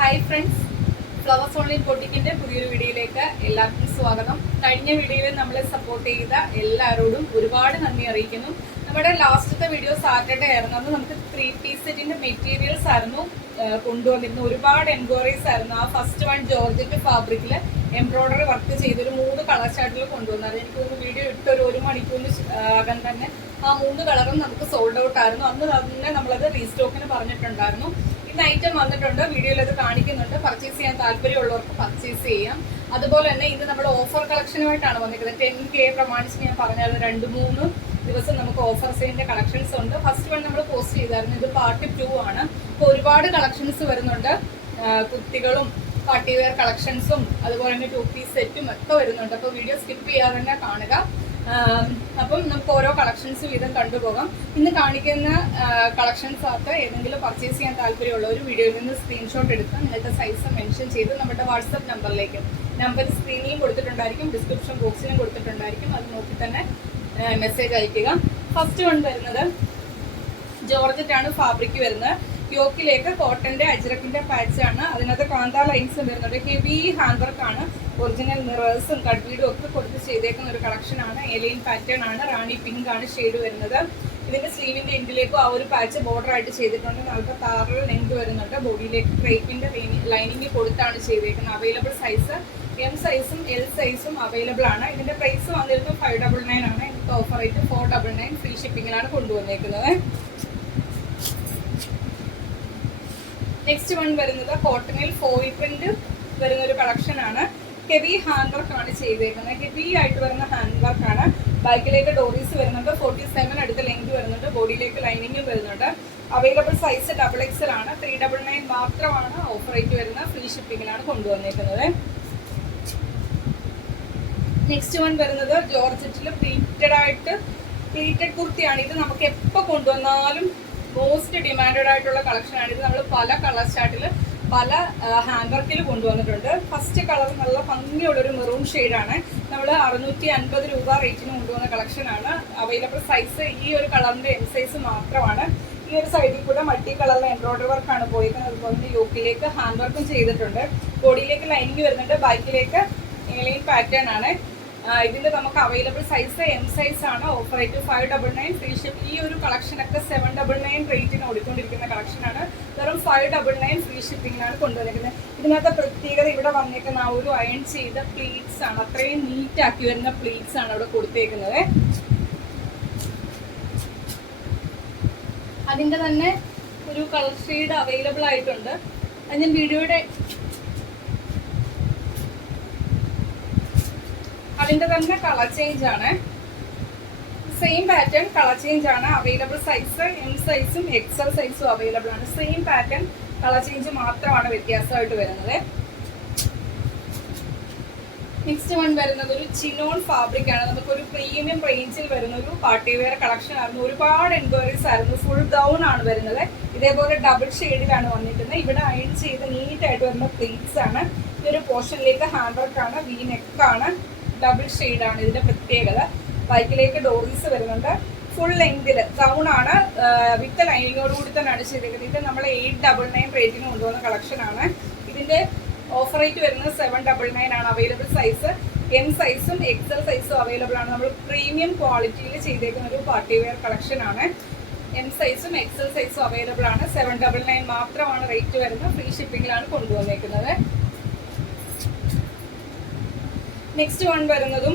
Hi friends, flowers online ബൊട്ടിക്കിന്റെ പുതിയൊരു വീഡിയോയിലേക്ക് എല്ലാവർക്കും സ്വാഗതം. കഴിഞ്ഞ വീഡിയോയിൽ നമ്മളെ സപ്പോർട്ട് ചെയ്ത എല്ലാവരോടും ഒരുപാട് നന്ദി അറിയിക്കുന്നു. നമ്മുടെ ലാസ്റ്റത്തെ വീഡിയോ സാറ്റർഡേ ആയിരുന്നു. അന്ന് നമുക്ക് 3 പീസ് സെറ്റിന്റെ മെറ്റീരിയൽസ് ആയിരുന്നു കൊണ്ടുവന്നിരുന്നു. ഒരുപാട് എൻക്വയറീസ് ആയിരുന്നു. ആ ഫസ്റ്റ് വൺ ജോർജറ്റ് ഫാബ്രിക്കിൽ എംബ്രോയിഡറി വർക്ക് ചെയ്തൊരു 3 കളർ ചാർട്ടിൽ കൊണ്ടുവന്നത്. എനിക്ക് ഒരു വീഡിയോ ഇട്ടൊരു 1 മണിക്കൂറിന് അകം തന്നെ ആ 3 കളറും നമുക്ക് സോൾഡ് ഔട്ട് ആയിരുന്നു. അന്ന് തന്നെ നമ്മളത് റീസ്റ്റോക്കിന് പറഞ്ഞിട്ടുണ്ടായിരുന്നു. ഇന്ന് ഐറ്റം വന്നിട്ടുണ്ട്, വീഡിയോയിൽ അത് കാണിക്കുന്നുണ്ട്. പർച്ചേസ് ചെയ്യാൻ താല്പര്യമുള്ളവർക്ക് പർച്ചേസ് ചെയ്യാം. അതുപോലെ തന്നെ ഇത് നമ്മൾ ഓഫർ കളക്ഷനുമായിട്ടാണ് വന്നിരിക്കുന്നത്. 10K പ്രമാണിച്ച് ഞാൻ പറഞ്ഞത് 2-3 ദിവസം നമുക്ക് ഓഫർ സെയിലിന്റെ കളക്ഷൻസ് ഉണ്ട്. ഫസ്റ്റ് വൺ നമ്മൾ പോസ്റ്റ് ചെയ്തായിരുന്നു. ഇത് പാർട്ട് 2 ആണ്. അപ്പോൾ ഒരുപാട് കളക്ഷൻസ് വരുന്നുണ്ട്. കുട്ടികളും പാർട്ടി വെയർ കളക്ഷൻസും അതുപോലെ തന്നെ 2 പീസ് സെറ്റും ഒക്കെ വരുന്നുണ്ട്. അപ്പോൾ വീഡിയോ സ്കിപ്പ് ചെയ്യാതെ തന്നെ കാണുക. അപ്പം നമുക്ക് ഓരോ കളക്ഷൻസ് വീതം കണ്ടുപോകാം. ഇന്ന് കാണിക്കുന്ന കളക്ഷൻസ് ആകത്ത് ഏതെങ്കിലും പർച്ചേസ് ചെയ്യാൻ താല്പര്യമുള്ള ഒരു വീഡിയോയിൽ നിന്ന് സ്ക്രീൻഷോട്ട് എടുത്ത് നിങ്ങൾക്ക് സൈസ് മെൻഷൻ ചെയ്ത് നമ്മുടെ വാട്സപ്പ് നമ്പർ സ്ക്രീനിലും കൊടുത്തിട്ടുണ്ടായിരിക്കും, ഡിസ്ക്രിപ്ഷൻ ബോക്സിലും കൊടുത്തിട്ടുണ്ടായിരിക്കും. അത് നോക്കി തന്നെ മെസ്സേജ് അയക്കുക. ഫസ്റ്റ് വൺ വരുന്നത് ജോർജറ്റ് ആണ് ഫാബ്രിക് വരുന്നത്. യോക്കിലേക്ക് കോട്ടന്റെ അജ്രക്കിന്റെ പാച്ച് ആണ്. അതിനകത്ത് കാന്താ ലൈൻസ് വരുന്നുണ്ട്. ഹെവി ഹാൻഡ് വർക്ക് ആണ്. ഒറിജിനൽ മിറേഴ്സും കട്ട് ബീഡും ഒക്കെ കൊടുത്ത് ചെയ്തേക്കുന്ന ഒരു കളക്ഷൻ ആണ്. എലൈൻ പാറ്റേൺ ആണ്. റാണി പിങ്ക് ആണ് ഷെയ്ഡ് വരുന്നത്. ഇതിന്റെ സ്ലീവിന്റെ എൻഡിലേക്കും ആ ഒരു പാച്ച് ബോർഡർ ആയിട്ട് ചെയ്തിട്ടുണ്ട്. 46 ലെങ്ത് വരുന്നുണ്ട്. ബോഡിയിലേക്ക് ക്രേപ്പിന്റെ ലൈനിങ് കൊടുത്താണ് ചെയ്തേക്കുന്നത്. അവൈലബിൾ സൈസ് M സൈസും L സൈസും അവൈലബിൾ ആണ്. ഇതിന്റെ പ്രൈസ് വന്നിരുന്നത് 599 ആണ്. ഇന്നത്തെ ഓഫർ റേറ്റ് 499 ഫ്രീ ഷിപ്പിംഗിലാണ് കൊണ്ടുവന്നേക്കുന്നത്. നെക്സ്റ്റ് വൺ വരുന്നത് കോട്ടണിൽ ഫോയിൽ പ്രിന്റ് വരുന്ന ഒരു കളക്ഷൻ ആണ്. ഹെവി ഹാൻഡ് വർക്ക് ആണ് ചെയ്തേക്കുന്നത്. ഹെവി ആയിട്ട് വരുന്ന ഹാൻഡ് വർക്ക് ആണ്. ബാക്കിലേക്ക് ഡോറീസ് വരുന്നുണ്ട്. 47 അടുത്ത ലെങ്ത് വരുന്നുണ്ട്. ബോഡിയിലേക്ക് ലൈനിങ്ങും വരുന്നുണ്ട്. അവൈലബിൾ സൈസ് XXL ആണ്. 399 മാത്രമാണ് ഓഫർ റേറ്റ് വരുന്നത്. ഫ്രീ ഷിപ്പിംഗിലാണ് കൊണ്ടുവന്നേക്കുന്നത്. നെക്സ്റ്റ് വൺ വരുന്നത് ജോർജറ്റിൽ പ്ലീറ്റഡ് കുർത്തിയാണ്. ഇത് നമുക്ക് എപ്പോൾ കൊണ്ടുവന്നാലും മോസ്റ്റ് ഡിമാൻഡഡ് ആയിട്ടുള്ള കളക്ഷൻ ആണ്. ഇത് നമ്മൾ പല കളർ ചാർട്ടിൽ പല ഹാൻഡ് വർക്കിൽ കൊണ്ടുവന്നിട്ടുണ്ട്. ഫസ്റ്റ് കളർ നല്ല ഭംഗിയുള്ളൊരു മെറൂൺ ഷെയ്ഡാണ്. നമ്മൾ 650 രൂപ റേറ്റിന് കൊണ്ടുവന്ന കളക്ഷൻ ആണ്. അവൈലബിൾ സൈസ് ഈ ഒരു കളറിന്റെ M സൈസ് മാത്രമാണ്. ഈ ഒരു സൈഡിൽ കൂടെ മൾട്ടി കളറിലെ എംബ്രോയിഡറി വർക്കാണ് പോയിരിക്കുന്നത്. അതുപോലെ തന്നെ യോക്കിലേക്ക് ഹാൻഡ് വർക്കും ചെയ്തിട്ടുണ്ട്. ബോഡിയിലേക്ക് ലൈനിങ് വരുന്നുണ്ട്. ബാക്കിലേക്ക് ലൈൻ പാറ്റേൺ ആണ്. ഇതിന്റെ നമുക്ക് അവൈലബിൾ സൈസ് M സൈസ് ആണ്. Offer rate 599 free ship. ഈ ഒരു കളക്ഷനൊക്കെ 799 റേറ്റിന് ഓടിക്കൊണ്ടിരിക്കുന്ന കളക്ഷനാണ്. വെറും 599 ഫ്രീ ഷിപ്പിംഗിനാണ് കൊണ്ടുവന്നിരിക്കുന്നത്. ഇതിനകത്ത് പ്രത്യേകത ഇവിടെ വന്നേക്കുന്ന ആ ഒരു അയൺ ചെയ്ത പ്ലീറ്റ്സ് ആണ്. അത്രയും നീറ്റ് ആക്കി വരുന്ന പ്ലീറ്റ്സ് ആണ് അവിടെ കൊടുത്തേക്കുന്നത്. അതിന്റെ തന്നെ ഒരു കളർ ഷെയ്ഡ് അവൈലബിൾ ആയിട്ടുണ്ട്. അത് ഞാൻ വീഡിയോയുടെ അതിന്റെ തന്നെ കളർ ചേഞ്ച് ആണ്. സെയിം പാറ്റേൺ കളർ ചേഞ്ച് ആണ്. അവൈലബിൾ സൈസ് M സൈസും XL സൈസും അവൈലബിൾ ആണ്. സെയിം പാറ്റേൺ കളർ ചേഞ്ച് മാത്രമാണ് വ്യത്യാസമായിട്ട് വരുന്നത്. നെക്സ്റ്റ് വൺ വരുന്നത് ഒരു ചിനോൺ ഫാബ്രിക് ആണ്. നമുക്കൊരു പ്രീമിയം റേഞ്ചിൽ വരുന്ന ഒരു പാർട്ടി വെയർ കളക്ഷൻ ആയിരുന്നു. ഒരുപാട് എൻക്വയറീസ് ആയിരുന്നു. ഫുൾ ഗൗൺ ആണ് വരുന്നത്. ഇതേപോലെ ഡബിൾ ഷെയ്ഡിലാണ് വന്നിരിക്കുന്നത്. ഇവിടെ അയൺ ചെയ്ത് നീറ്റ് ആയിട്ട് വരുന്ന പ്ലീറ്റ്സ് ആണ്. ഈ ഒരു പോർഷനിലേക്ക് ഹാൻഡ് വർക്ക് ആണ്. വി നെക്ക് ആണ്. ഡബിൾ ഷെയ്ഡാണ് ഇതിന്റെ പ്രത്യേകത. ബൈക്കിലേക്ക് ഡോറീസ് വരുന്നുണ്ട്. ഫുൾ ലെങ്തിൽ ഗൗൺ ആണ്. വിത്ത് ലൈനിങ്ങോട് കൂടി തന്നെയാണ് ചെയ്തിരിക്കുന്നത്. ഇത് നമ്മൾ 899 റേറ്റിന് കൊണ്ടുവന്ന കളക്ഷൻ ആണ്. ഇതിന്റെ ഓഫർ റേറ്റ് വരുന്നത് 799 ആണ്. അവൈലബിൾ സൈസ് M സൈസും XL സൈസും അവൈലബിൾ ആണ്. നമ്മൾ പ്രീമിയം ക്വാളിറ്റിയിൽ ചെയ്തേക്കുന്ന ഒരു പാർട്ടി വെയർ കളക്ഷൻ ആണ്. M സൈസും XL സൈസും അവൈലബിൾ ആണ്. 799 മാത്രമാണ് റേറ്റ് വരുന്നത്. ഫ്രീ ഷിപ്പിംഗിലാണ് കൊണ്ടുവന്നേക്കുന്നത്. നെക്സ്റ്റ് വൺ വരുന്നതും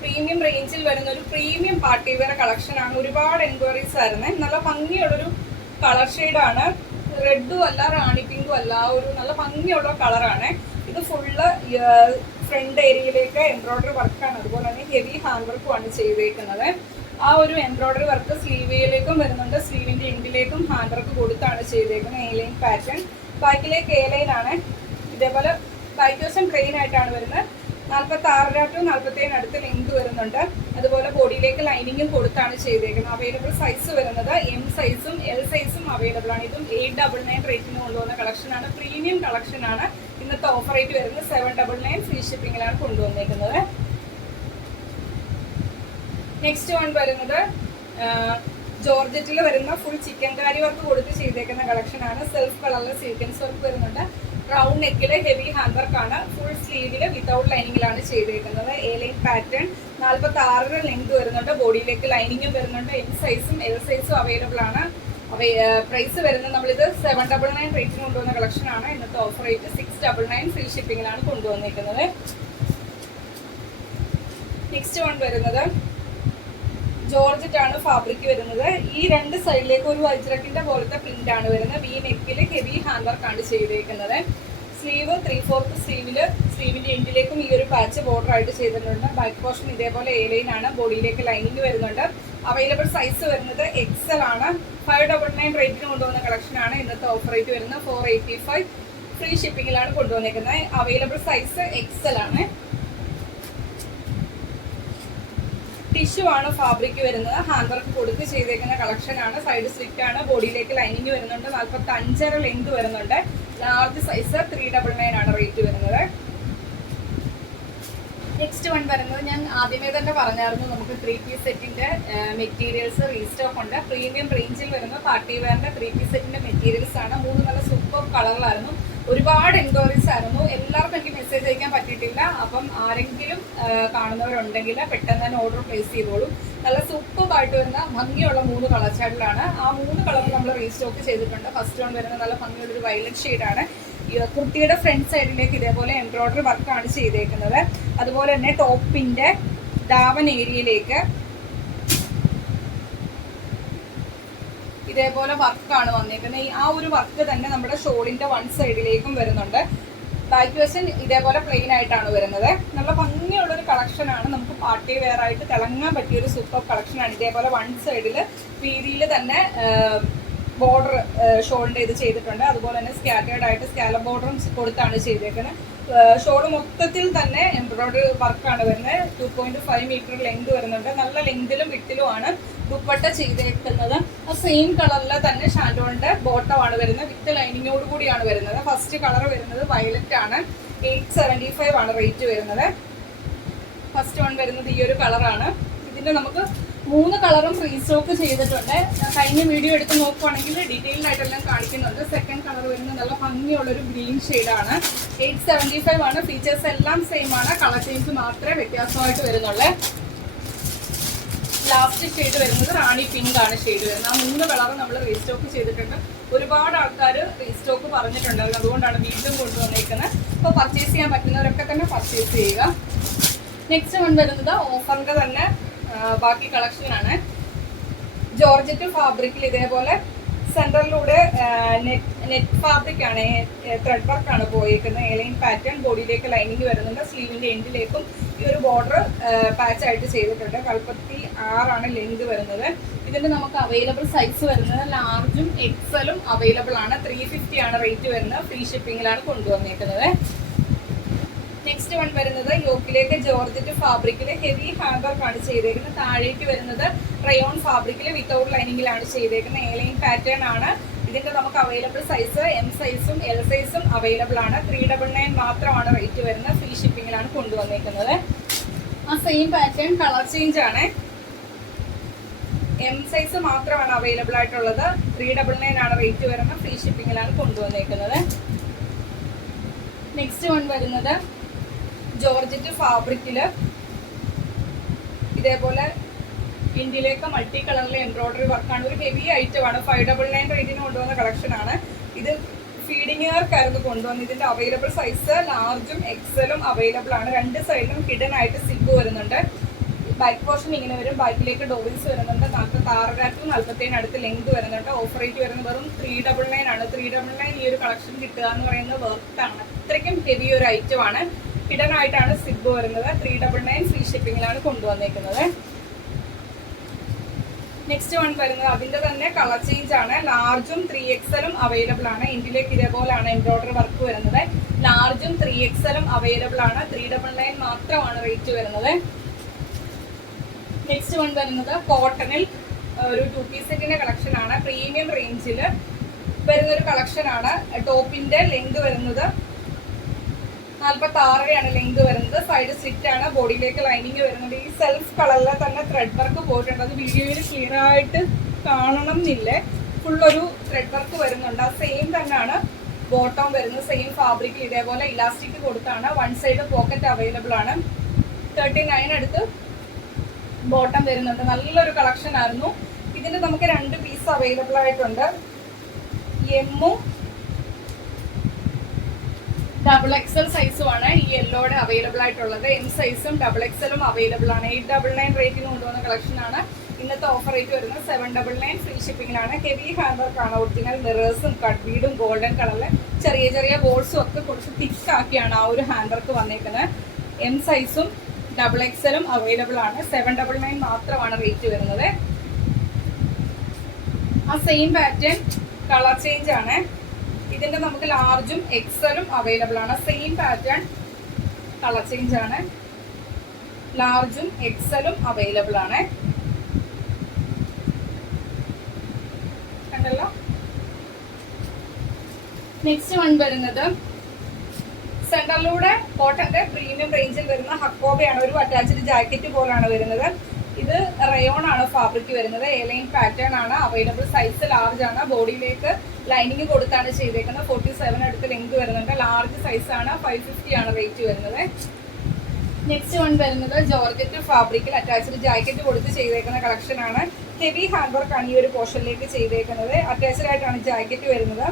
പ്രീമിയം റേഞ്ചിൽ വരുന്ന ഒരു പ്രീമിയം പാർട്ടി വെയർ കളക്ഷൻ ആണ്. ഒരുപാട് എൻക്വയറീസ് ആയിരുന്നു. നല്ല ഭംഗിയുള്ളൊരു കളർ ഷെയ്ഡാണ്. റെഡും അല്ല റാണി പിങ്കും അല്ല, ഒരു നല്ല ഭംഗിയുള്ള കളറാണ്. ഇത് ഫുള്ള് ഫ്രണ്ട് ഏരിയയിലേക്ക് എംബ്രോയിഡറി വർക്കാണ്. അതുപോലെ തന്നെ ഹെവി ഹാൻഡ് വർക്കുമാണ് ചെയ്തേക്കുന്നത്. ആ ഒരു എംബ്രോയിഡറി വർക്ക് സ്ലീവിലേക്കും വരുന്നുണ്ട്. സ്ലീവിന്റെ എൻഡിലേക്കും ഹാൻഡ് വർക്ക് കൊടുത്താണ് ചെയ്തേക്കുന്നത്. A line pattern. ബാക്കിലേക്ക് എ ലൈൻ ആണ്. ഇതേപോലെ ബാക്ക് വശം പ്ലെയിൻ ആയിട്ടാണ് വരുന്നത്. 46 to 47 അടുത്ത് ലെങ്ത് വരുന്നുണ്ട്. അതുപോലെ ബോഡിയിലേക്ക് ലൈനിങ്ങും കൊടുത്താണ് ചെയ്തേക്കുന്നത്. അവൈലബിൾ സൈസ് വരുന്നത് M സൈസും L സൈസും അവൈലബിൾ ആണ്. ഇതും 899 റേറ്റിന് കൊണ്ടുവന്ന കളക്ഷനാണ്. പ്രീമിയം കളക്ഷനാണ്. ഇന്നത്തെ ഓഫർ റേറ്റ് വരുന്നത് 799 ഫ്രീ ഷിപ്പിംഗിലാണ് കൊണ്ടുവന്നേക്കുന്നത്. നെക്സ്റ്റ് വൺ വരുന്നത് ജോർജറ്റിൽ വരുന്ന ഫുൾ ചിക്കൻ കാരി വർക്ക് കൊടുത്ത് ചെയ്തേക്കുന്ന കളക്ഷനാണ്. സെൽഫ് കളറിൽ സീക്വൻസ് വർക്ക് വരുന്നുണ്ട്. റൗണ്ട് നെക്കില് ഹെവി ഹാൻഡ് വർക്ക് ആണ്. ഫുൾ സ്ലീവില് വിത്തൗട്ട് ലൈനിങ്ങിലാണ് ചെയ്തേക്കുന്നത്. എ ലൈൻ പാറ്റേൺ 46 ലെങ്ത് വരുന്നുണ്ട്. ബോഡിയിലേക്ക് ലൈനിങ്ങും വരുന്നുണ്ട്. എം സൈസും എൽ സൈസും അവൈലബിൾ ആണ്. പ്രൈസ് വരുന്നത് നമ്മളിത് 799 റേറ്റിന് കൊണ്ടുവന്ന കളക്ഷനാണ്. ഇന്നത്തെ ഓഫർ റേറ്റ് 699 ഫ്രീ ഷിപ്പിങ്ങിലാണ് കൊണ്ടുവന്നിരിക്കുന്നത്. നെക്സ്റ്റ് വൺ വരുന്നത് ജോർജറ്റ് ആണ് ഫാബ്രിക് വരുന്നത്. ഈ രണ്ട് സൈഡിലേക്ക് ഒരു വജ്രക്കിന്റെ പോലത്തെ പ്രിന്റ് ആണ് വരുന്നത്. വി നെക്കില് ഹെവി ഹാൻഡ് വർക്ക് ആണ് ചെയ്തേക്കുന്നത്. സ്ലീവ് 3/4 സ്ലീവിന്റെ എൻഡിലേക്കും ഈ ഒരു പാച്ച് ബോർഡർ ആയിട്ട് ചെയ്തിട്ടുണ്ട്. ബാക്ക് പോർഷൻ ഇതേപോലെ എ ലൈൻ ആണ്. ബോഡിയിലേക്ക് ലൈനിങ് വരുന്നുണ്ട്. അവൈലബിൾ സൈസ് വരുന്നത് എക്സൽ ആണ്. 599 റേറ്റിന് കൊണ്ടുവന്ന കളക്ഷൻ ആണ്. ഇന്നത്തെ ഓഫർ റേറ്റ് വരുന്നത് 485 ഫ്രീ ഷിപ്പിങ്ങിലാണ് കൊണ്ടുവന്നിരിക്കുന്നത്. അവൈലബിൾ സൈസ് എക്സൽ ആണ്. ടിഷ്യൂ ആണ് ഫാബ്രിക് വരുന്നത്. ഹാൻഡ് വർക്ക് കൊടുത്ത് ചെയ്തേക്കുന്ന കളക്ഷൻ ആണ്. സൈഡ് സ്ലിറ്റ് ആണ്. ബോഡിയിലേക്ക് ലൈനിങ് വരുന്നുണ്ട്. 45 ലെങ്ത് വരുന്നുണ്ട്. ലാർജ് സൈസ് 399 ആണ് റേറ്റ് വരുന്നത്. നെക്സ്റ്റ് വൺ വരുന്നത് ഞാൻ ആദ്യമേ തന്നെ പറഞ്ഞായിരുന്നു, നമുക്ക് 3 പീസ് സെറ്റിന്റെ മെറ്റീരിയൽസ് റീസ്റ്റോക്ക് ഉണ്ട്. പ്രീമിയം റേഞ്ചിൽ വരുന്ന പാർട്ടി വെയറിന്റെ 3 പീസ് സെറ്റിന്റെ മെറ്റീരിയൽസ് ആണ്. 3 നല്ല സൂപ്പർ കളറിലായിരുന്നു. ഒരുപാട് എൻക്വയറീസ് ആയിരുന്നു. എല്ലാവർക്കും എനിക്ക് മെസ്സേജ് അയക്കാൻ പറ്റിയിട്ടില്ല. അപ്പം ആരെങ്കിലും കാണുന്നവരുണ്ടെങ്കിൽ പെട്ടെന്ന് തന്നെ ഓർഡർ പ്ലേസ് ചെയ്തോളൂ. നല്ല സൂപ്പറായിട്ട് വരുന്ന ഭംഗിയുള്ള 3 കളർ ചാർട്ടിലാണ്. ആ 3 കളർ നമ്മൾ റീസ്റ്റോക്ക് ചെയ്തിട്ടുണ്ട്. ഫസ്റ്റ് വൺ വരുന്നത് നല്ല ഭംഗിയുള്ളൊരു വയലറ്റ് ഷെയ്ഡാണ്. കുർത്തിയുടെ ഫ്രണ്ട് സൈഡിലേക്ക് ഇതേപോലെ എംബ്രോയിഡറി വർക്കാണ് ചെയ്തേക്കുന്നത്. അതുപോലെ തന്നെ ടോപ്പിന്റെ ദാവൻ ഏരിയയിലേക്ക് ഇതേപോലെ വർക്കാണ് വന്നേക്കുന്നത്. ആ ഒരു വർക്ക് തന്നെ നമ്മുടെ ഷോളിന്റെ വൺ സൈഡിലേക്കും വരുന്നുണ്ട്. ബാക്ക് വശം ഇതേപോലെ പ്ലെയിൻ ആയിട്ടാണ് വരുന്നത്. നല്ല ഭംഗിയുള്ളൊരു കളക്ഷനാണ്. നമുക്ക് പാർട്ടി വെയർ ആയിട്ട് തിളങ്ങാൻ പറ്റിയൊരു സൂപ്പർ കളക്ഷനാണ്. ഇതേപോലെ വൺ സൈഡിൽ വീതിയിൽ തന്നെ ബോർഡർ ഷോളിന്റെ ഇത് ചെയ്തിട്ടുണ്ട്. അതുപോലെ തന്നെ സ്കാറ്റേർഡ് ആയിട്ട് സ്കാലപ്പ് ബോർഡറും കൊടുത്താണ് ചെയ്തേക്കുന്നത്. ഷോള് മൊത്തത്തിൽ തന്നെ എംബ്രോയിഡറി വർക്കാണ് വരുന്നത്. 2.5 മീറ്റർ ലെങ്ത് വരുന്നുണ്ട്. നല്ല ലെങ്തിലും വിട്ടിലുമാണ് ദുപ്പട്ട ചെയ്തേക്കുന്നത്. ആ സെയിം കളറിൽ തന്നെ ഷാൻഡോണിന്റെ ബോട്ടമാണ് വരുന്നത്. വിത്ത് ലൈനിങ്ങോട് കൂടിയാണ് വരുന്നത്. ഫസ്റ്റ് കളർ വരുന്നത് വയലറ്റ് ആണ്. 875 ആണ് റേറ്റ് വരുന്നത്. ഫസ്റ്റ് വൺ വരുന്നത് ഈ ഒരു കളറാണ്. ഇതിന്റെ നമുക്ക് 3 കളറും റീസ്റ്റോക്ക് ചെയ്തിട്ടുണ്ട്. കഴിഞ്ഞ വീഡിയോ എടുത്ത് നോക്കുവാണെങ്കിൽ ഡീറ്റെയിൽഡ് ആയിട്ടെല്ലാം കാണിക്കുന്നുണ്ട്. സെക്കൻഡ് കളർ വരുന്നത് നല്ല ഭംഗിയുള്ളൊരു ഗ്രീൻ ഷെയ്ഡാണ്. 875 ആണ്. ഫീച്ചേഴ്സ് എല്ലാം സെയിം ആണ്. കളർ ചേഞ്ച് മാത്രമേ വ്യത്യാസമായിട്ട് വരുന്നുള്ളൂ. ലാസ്റ്റ് ഷെയ്ഡ് വരുന്നത് റാണി പിങ്ക് ആണ് ഷെയ്ഡ് വരുന്നത്. ആ 3 കളറും നമ്മൾ റീസ്റ്റോക്ക് ചെയ്തിട്ടുണ്ട്. ഒരുപാട് ആൾക്കാർ റീസ്റ്റോക്ക് പറഞ്ഞിട്ടുണ്ടായിരുന്നു. അതുകൊണ്ടാണ് വീണ്ടും കൊണ്ടുവന്നേക്കുന്നത്. അപ്പോൾ പർച്ചേസ് ചെയ്യാൻ പറ്റുന്നവരൊക്കെ തന്നെ പർച്ചേസ് ചെയ്യുക. നെക്സ്റ്റ് വൺ വരുന്നത് ഓഫറിന്റെ തന്നെ ബാക്കി കളക്ഷനാണ്. ജോർജറ്റ് ഫാബ്രിക്കിൽ ഇതേപോലെ സെന്ററിലൂടെ നെറ്റ് ഫാബ്രിക് ആണ്. ത്രെഡ് വർക്ക് ആണ് പോയിരിക്കുന്നത്. A line pattern. ബോഡിയിലേക്ക് ലൈനിങ് വരുന്നുണ്ട്. സ്ലീവിന്റെ എൻഡിലേക്കും ഈ ഒരു ബോർഡർ പാച്ച് ആയിട്ട് ചെയ്തിട്ടുണ്ട്. 46 ആണ് ലെങ്ത് വരുന്നത്. ഇതിന്റെ നമുക്ക് അവൈലബിൾ സൈസ് വരുന്നത് ലാർജും എക്സലും അവൈലബിൾ ആണ്. 350 ആണ് റേറ്റ് വരുന്നത്. ഫ്രീ ഷിപ്പിങ്ങിലാണ് കൊണ്ടുവന്നേക്കുന്നത്. നെക്സ്റ്റ് വൺ വരുന്നത് യോക്കിലേക്ക് ജോർജറ്റ് ഫാബ്രിക്കിൽ ഹെവി ഹാൻഡ് വർക്ക് ആണ് ചെയ്തേക്കുന്നത്. താഴേക്ക് വരുന്നത് റയോൺ ഫാബ്രിക്കിൽ വിത്തൗട്ട് ലൈനിങ്ങിലാണ് ചെയ്തേക്കുന്നത്. എ ലൈൻ പാറ്റേൺ ആണ്. ഇതിന്റെ നമുക്ക് അവൈലബിൾ സൈസ് എം സൈസും എൽ സൈസും അവൈലബിൾ ആണ്. 399 മാത്രമാണ് റേറ്റ് വരുന്നത്. ഫ്രീ ഷിപ്പിങ്ങിലാണ് കൊണ്ടുവന്നേക്കുന്നത്. ആ സെയിം പാറ്റേൺ കളർ ചേഞ്ച് ആണ്. എം സൈസ് മാത്രമാണ് അവൈലബിൾ ആയിട്ടുള്ളത്. 399 ആണ് റേറ്റ് വരുന്നത്. ഫ്രീ ഷിപ്പിങ്ങിലാണ് കൊണ്ടുവന്നേക്കുന്നത്. നെക്സ്റ്റ് വൺ വരുന്നത് ജോർജറ്റ് ഫാബ്രിക്കില് ഇതേപോലെ ഇന്ത്യയിലേക്ക് മൾട്ടി കളറിലെ എംബ്രോയിഡറി വർക്കാണ്. ഒരു ഹെവി ഐറ്റം ആണ്. 599 റേറ്റിന് കൊണ്ടുവന്ന കളക്ഷനാണ്. ഇത് ഫീഡിങ്ങുകാർക്കായിരുന്നു കൊണ്ടുവന്നത്. ഇതിന്റെ അവൈലബിൾ സൈസ് ലാർജും എക്സലും അവൈലബിൾ ആണ്. 2 സൈഡിലും ഹിഡൻ ആയിട്ട് സിബ് വരുന്നുണ്ട്. ബാക്ക് പോർഷൻ ഇങ്ങനെ വരും. ബാക്കിലേക്ക് ഡോറീസ് വരുന്നുണ്ട്. 46 to 47 അടുത്ത് ലെങ്ത് വരുന്നുണ്ട്. ഓഫർ റേറ്റ് വരുന്നത് വെറും 399 ആണ്. 399 ഈ ഒരു കളക്ഷൻ കിട്ടുക എന്ന് പറയുന്നത് വർക്കാണ്. അത്രയ്ക്കും ഹെവി ഒരു ഐറ്റം ആണ്. ഹിഡൻ ആയിട്ടാണ് സിബ് വരുന്നത്. 399 ഫ്രീ ഷിപ്പിങ്ങിലാണ് കൊണ്ടുവന്നേക്കുന്നത്. നെക്സ്റ്റ് വൺ വരുന്നത് അതിന്റെ തന്നെ കളർ ചേഞ്ച് ആണ്. ലാർജും 3XLും അവൈലബിൾ ആണ്. ഇന്ത്യയിലേക്ക് ഇതേപോലെയാണ് എംബ്രോയിഡറി വർക്ക് വരുന്നത്. ലാർജും 3XLും അവൈലബിൾ ആണ്. 399 മാത്രമാണ് റേറ്റ് വരുന്നത്. നെക്സ്റ്റ് വൺ വരുന്നത് കോട്ടണിൽ ഒരു 2 പീസ് സെറ്റിന്റെ കളക്ഷൻ ആണ്. പ്രീമിയം റേഞ്ചിൽ വരുന്നൊരു കളക്ഷൻ ആണ്. ടോപ്പിന്റെ ലെങ്ത് വരുന്നത് 46 ലെങ്ത് വരുന്നത്. സൈഡ് സ്ലിറ്റ് ആണ്. ബോഡിയിലേക്ക് ലൈനിങ് വരുന്നുണ്ട്. ഈ സെൽഫ് കളറിൽ തന്നെ ത്രെഡ് വർക്ക് പോയിട്ടുണ്ട്. അത് വീഡിയോയിൽ ക്ലിയർ ആയിട്ട് കാണണം എന്നില്ല. ഫുള്ളൊരു ത്രെഡ് വർക്ക് വരുന്നുണ്ട്. ആ സെയിം തന്നെയാണ് ബോട്ടം വരുന്നത്. സെയിം ഫാബ്രിക്കിൽ ഇതേപോലെ ഇലാസ്റ്റിക് കൊടുത്താണ്. വൺ സൈഡ് പോക്കറ്റ് അവൈലബിൾ ആണ്. 39 അടുത്ത് ബോട്ടം വരുന്നുണ്ട്. നല്ലൊരു കളക്ഷൻ ആയിരുന്നു. ഇതിന്റെ നമുക്ക് 2 പീസ് അവൈലബിൾ ആയിട്ടുണ്ട്. എമ്മും XXL സൈസുമാണ് ഈ യെല്ലോയുടെ അവൈലബിൾ ആയിട്ടുള്ളത്. എം സൈസും XXLും അവൈലബിൾ ആണ്. 899 റേറ്റിന് കൊണ്ടുവന്ന കളക്ഷൻ ആണ്. ഇന്നത്തെ ഓഫർ റേറ്റ് വരുന്നത് 799 ഫ്രീ ഷിപ്പിംഗിലാണ്. ഹെവി ഹാൻഡ് വർക്ക് ആണ്. ഒറിജിനൽ മിറേഴ്സും കട്ട് ബീഡും ഗോൾഡൻ കളറിലെ ചെറിയ ചെറിയ ബോൾസും ഒക്കെ കുറച്ച് തിക്ക് ആക്കിയാണ് ആ ഒരു ഹാൻഡ് വർക്ക് വന്നേക്കുന്നത്. എം സൈസും XXLും അവൈലബിൾ ആണ്. 799 മാത്രമാണ് റേറ്റ് വരുന്നത്. ആ സെയിം പാറ്റേൺ കളർ ചേഞ്ച് ആണ്. ഇതിന്റെ നമുക്ക് ലാർജും എക്സലും അവൈലബിൾ ആണ്. സെയിം പാറ്റേൺ കളർ ചേഞ്ച് ആണ്. ലാർജും എക്സലും അവൈലബിൾ ആണ്. കണ്ടല്ലോ. നെക്സ്റ്റ് വൺ വരുന്നത് സെന്ററിലൂടെ കോട്ടന്റെ പ്രീമിയം റേഞ്ചിൽ വരുന്ന ഹക്കോബയാണ്. ഒരു അറ്റാച്ച്ഡ് ജാക്കറ്റ് പോലാണ് വരുന്നത്. ഇത് റയോൺ ആണ് ഫാബ്രിക് വരുന്നത്. എലൈൻ പാറ്റേൺ ആണ്. അവൈലബിൾ സൈസ് ലാർജ് ആണ്. ബോഡിയിലേക്ക് ലൈനിങ് കൊടുത്താണ് ചെയ്തേക്കുന്നത്. 47 അടുത്ത് ലെങ്ത് വരുന്നുണ്ട്. ലാർജ് സൈസ് ആണ്. 550 ആണ് റേറ്റ് വരുന്നത്. നെക്സ്റ്റ് വൺ വരുന്നത് ജോർജറ്റ് ഫാബ്രിക്കിൽ അറ്റാച്ച്ഡ് ജാക്കറ്റ് കൊടുത്ത് ചെയ്തേക്കുന്ന കളക്ഷൻ ആണ്. ഹെവി ഹാൻഡ് വർക്ക് ആണ് ഈ ഒരു പോർഷനിലേക്ക് ചെയ്തേക്കുന്നത്. അറ്റാച്ച്ഡ് ആയിട്ടാണ് ജാക്കറ്റ് വരുന്നത്.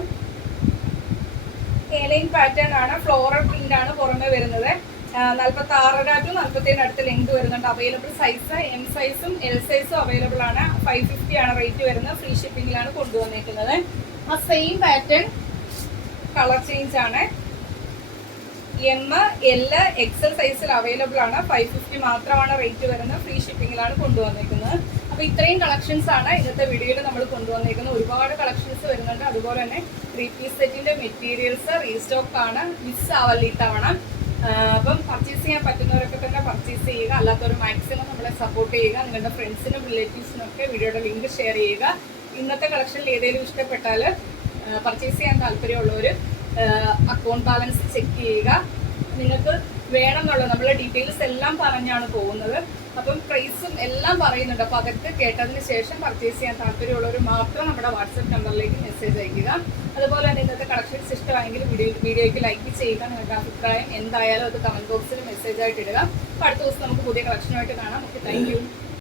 എലൈൻ പാറ്റേൺ ആണ്. ഫ്ലോറൽ പ്രിന്റ് ആണ് പുറമെ വരുന്നത്. 46 ടു 47 അടുത്ത് ലെങ്ത് വരുന്നുണ്ട്. അവൈലബിൾ സൈസ് എം സൈസും എൽ സൈസും അവൈലബിൾ ആണ്. 550 ആണ് റേറ്റ് വരുന്നത്. ഫ്രീ ഷിപ്പിംഗിലാണ് കൊണ്ടുവന്നിരിക്കുന്നത്. ആ സെയിം പാറ്റേൺ കളർ ചേഞ്ച് ആണ്. എം എൽ XL സൈസിൽ അവൈലബിൾ ആണ്. 550 മാത്രമാണ് റേറ്റ് വരുന്നത്. ഫ്രീ ഷിപ്പിംഗിലാണ് കൊണ്ടുവന്നിരിക്കുന്നത്. അപ്പൊ ഇത്രയും കളക്ഷൻസ് ആണ് ഇന്നത്തെ വീഡിയോയിൽ നമ്മൾ കൊണ്ടുവന്നിരിക്കുന്നത്. ഒരുപാട് കളക്ഷൻസ് വരുന്നുണ്ട്. അതുപോലെ തന്നെ 3 പീസ് സെറ്റിന്റെ മെറ്റീരിയൽസ് റീസ്റ്റോക്ക് ആണ്. മിസ് ആവല്ല ഇത്തവണ. അപ്പം പർച്ചേസ് ചെയ്യാൻ പറ്റുന്നവരൊക്കെ തന്നെ പർച്ചേസ് ചെയ്യുക. അല്ലാത്തവർ മാക്സിമം നമ്മളെ സപ്പോർട്ട് ചെയ്യുക. നിങ്ങളുടെ ഫ്രണ്ട്സിനും റിലേറ്റീവ്സിനും ഒക്കെ വീഡിയോയുടെ ലിങ്ക് ഷെയർ ചെയ്യുക. ഇന്നത്തെ കളക്ഷനിൽ ഏതെങ്കിലും ഇഷ്ടപ്പെട്ടാൽ പർച്ചേസ് ചെയ്യാൻ താല്പര്യമുള്ളവർ അക്കൗണ്ട് ബാലൻസ് ചെക്ക് ചെയ്യുക. നിങ്ങൾക്ക് വേണമെന്നുള്ള നമ്മളെ ഡീറ്റെയിൽസ് എല്ലാം പറഞ്ഞാണ് പോകുന്നത്. അപ്പം പ്രൈസും എല്ലാം പറയുന്നുണ്ട്. അപ്പോൾ അതൊക്കെ കേട്ടതിന് ശേഷം പർച്ചേസ് ചെയ്യാൻ താല്പര്യമുള്ളവർ മാത്രം നമ്മുടെ വാട്സപ്പ് നമ്പറിലേക്ക് മെസ്സേജ് അയക്കുക. അതുപോലെ തന്നെ ഇന്നത്തെ കളക്ഷൻസ് ഇഷ്ടമായെങ്കിൽ വീഡിയോയ്ക്ക് ലൈക്ക് ചെയ്യുക. നിങ്ങൾക്ക് അഭിപ്രായം എന്തായാലും അത് കമന്റ് ബോക്സിൽ മെസ്സേജ് ആയിട്ട് ഇടുക. അപ്പോൾ അടുത്ത ദിവസം നമുക്ക് പുതിയ കളക്ഷനുമായിട്ട് കാണാം. Okay, thank you.